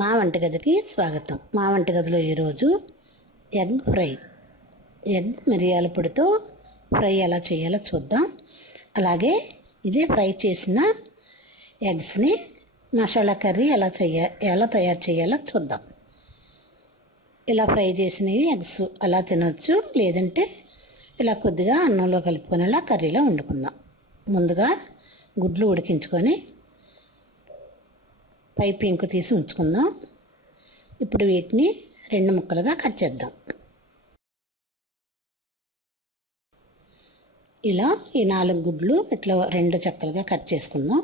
మా వంటగదికి స్వాగతం. మా వంటగదిలో ఈరోజు ఎగ్ ఫ్రై, ఎగ్ మిరియాల పొడితో ఫ్రై ఎలా చేయాలో చూద్దాం. అలాగే ఇదే ఫ్రై చేసిన ఎగ్స్ని మసాలా కర్రీ ఎలా తయారు చేయాలో చూద్దాం. ఇలా ఫ్రై చేసినవి ఎగ్స్ అలా తినవచ్చు, లేదంటే ఇలా కొద్దిగా అన్నంలో కలుపుకొనేలా కర్రీలో వండుకుందాం. ముందుగా గుడ్లు ఉడికించుకొని పై పెంకు తీసి ఉంచుకుందాం. ఇప్పుడు వీటిని 2 ముక్కలుగా కట్ చేద్దాం. ఇలా ఈ 4 గుడ్లు ఇట్లా 2 చెక్కలుగా కట్ చేసుకుందాం.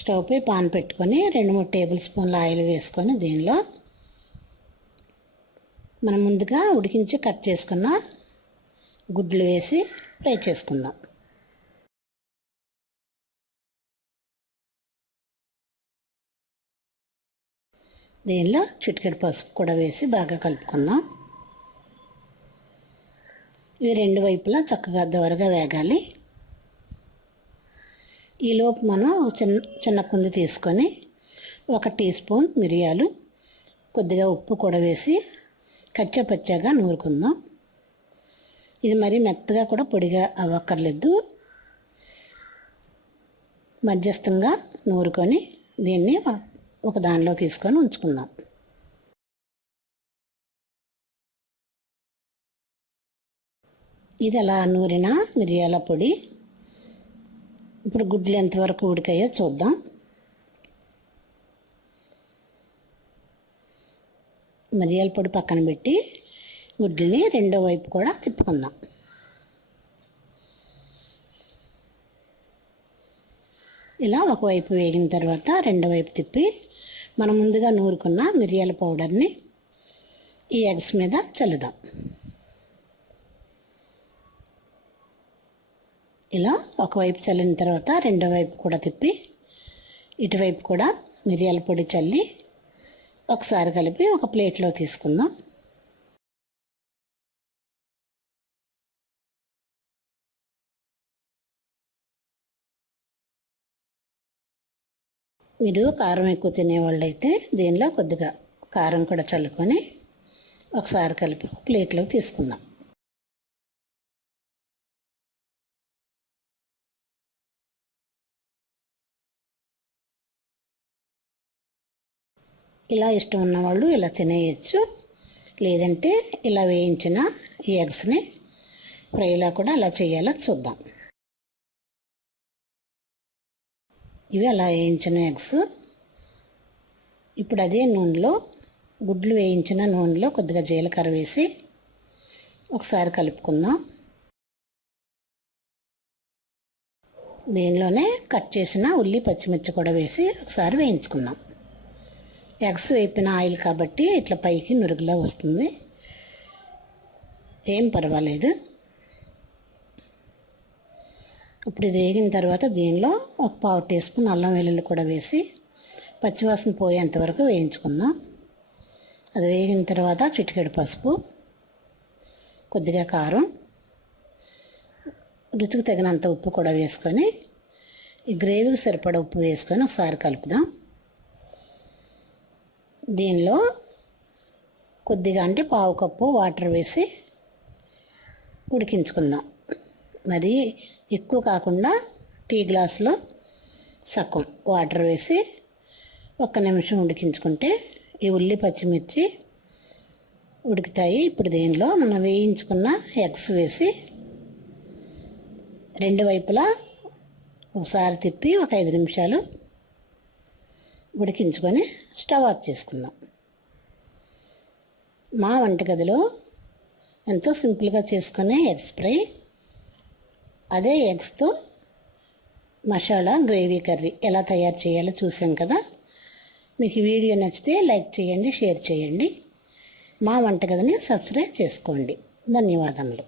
స్టవ్ పై పాన్ పెట్టుకొని 2-3 టేబుల్ స్పూన్ల ఆయిల్ వేసుకొని దీనిలో మనం ముందుగా ఉడికించి కట్ చేసుకున్న గుడ్లు వేసి ఫ్రై చేసుకుందాం. దీనిలో చిటికెడు పసుపు కూడా వేసి బాగా కలుపుకుందాం. ఇవి 2 వైపులా చక్కగా దోరగా వేగాలి. ఈలోపు మనం చిన్న కుంది తీసుకొని 1 టీ స్పూన్ మిరియాలు, కొద్దిగా ఉప్పు కూడా వేసి కచ్చాపచ్చాగా నూరుకుందాం. ఇది మరీ మెత్తగా కూడా పొడిగా అవ్వక్కర్లేదు, మధ్యస్థంగా నూరుకొని దీన్ని ఒక దానిలో తీసుకొని ఉంచుకుందాం. ఇది అలా నూరిన మిరియాల పొడి. ఇప్పుడు గుడ్లు ఎంతవరకు ఉడికాయో చూద్దాం. మిరియాల పొడి పక్కన పెట్టి గుడ్లని రెండో వైపు కూడా తిప్పుకుందాం. ఇలా ఒకవైపు వేగిన తర్వాత రెండో వైపు తిప్పి మనం ముందుగా నూరుకున్న మిరియాల పౌడర్ని ఈ ఎగ్స్ మీద చల్లుదాం. ఇలా ఒకవైపు చల్లిన తర్వాత రెండో వైపు కూడా తిప్పి ఇటువైపు కూడా మిరియాల పొడి చల్లి ఒకసారి కలిపి ఒక ప్లేట్లో తీసుకుందాం. మీరు కారం ఎక్కువ తినేవాళ్ళు అయితే దీనిలో కొద్దిగా కారం కూడా చల్లుకొని ఒకసారి కలిపి ప్లేట్లోకి తీసుకుందాం. ఇలా ఇష్టం ఉన్నవాళ్ళు ఇలా తినేయచ్చు, లేదంటే ఇలా వేయించిన ఈ ఎగ్స్ని ఫ్రైలా కూడా అలా చేయాలో చూద్దాం. ఇవి అలా వేయించిన ఎగ్స్. ఇప్పుడు అదే నూనెలో గుడ్లు వేయించిన నూనెలో కొద్దిగా జీలకర్ర వేసి ఒకసారి కలుపుకుందాం. దీనిలోనే కట్ చేసిన ఉల్లి పచ్చిమిర్చి కూడా వేసి ఒకసారి వేయించుకుందాం. ఎగ్స్ వేపిన ఆయిల్ కాబట్టి ఇట్లా పైకి నురుగులా వస్తుంది, ఏం పర్వాలేదు. ఇప్పుడు ఇది వేగిన తర్వాత దీనిలో 1/4 టీ స్పూన్ అల్లం వెల్లుల్లి కూడా వేసి పచ్చివాసన పోయేంతవరకు వేయించుకుందాం. అది వేగిన తర్వాత చిటికెడు పసుపు, కొద్దిగా కారం, రుచికి తగినంత ఉప్పు కూడా వేసుకొని ఈ గ్రేవీకి సరిపడా ఉప్పు వేసుకొని ఒకసారి కలుపుదాం. దీనిలో కొద్దిగా అంటే 1/2 కప్పు వాటర్ వేసి ఉడికించుకుందాం. మరి ఎక్కువ కాకుండా టీ గ్లాసులో సగం వాటర్ వేసి 1 నిమిషం ఉడికించుకుంటే ఈ ఉల్లి పచ్చిమిర్చి ఉడుకుతాయి. ఇప్పుడు దీనిలో మనం వేయించుకున్న ఎగ్స్ వేసి 2 వైపులా ఒకసారి తిప్పి 5 నిమిషాలు ఉడికించుకొని స్టవ్ ఆఫ్ చేసుకుందాం. మా వంటగదిలో ఎంతో సింపుల్గా చేసుకునే ఎగ్స్ ఫ్రై, అదే ఎగ్స్తో మసాలా గ్రేవీ కర్రీ ఎలా తయారు చేయాలో చూసాం కదా. మీకు ఈ వీడియో నచ్చితే లైక్ చేయండి, షేర్ చేయండి. మా వంటగదిని సబ్స్క్రైబ్ చేసుకోండి. ధన్యవాదములు.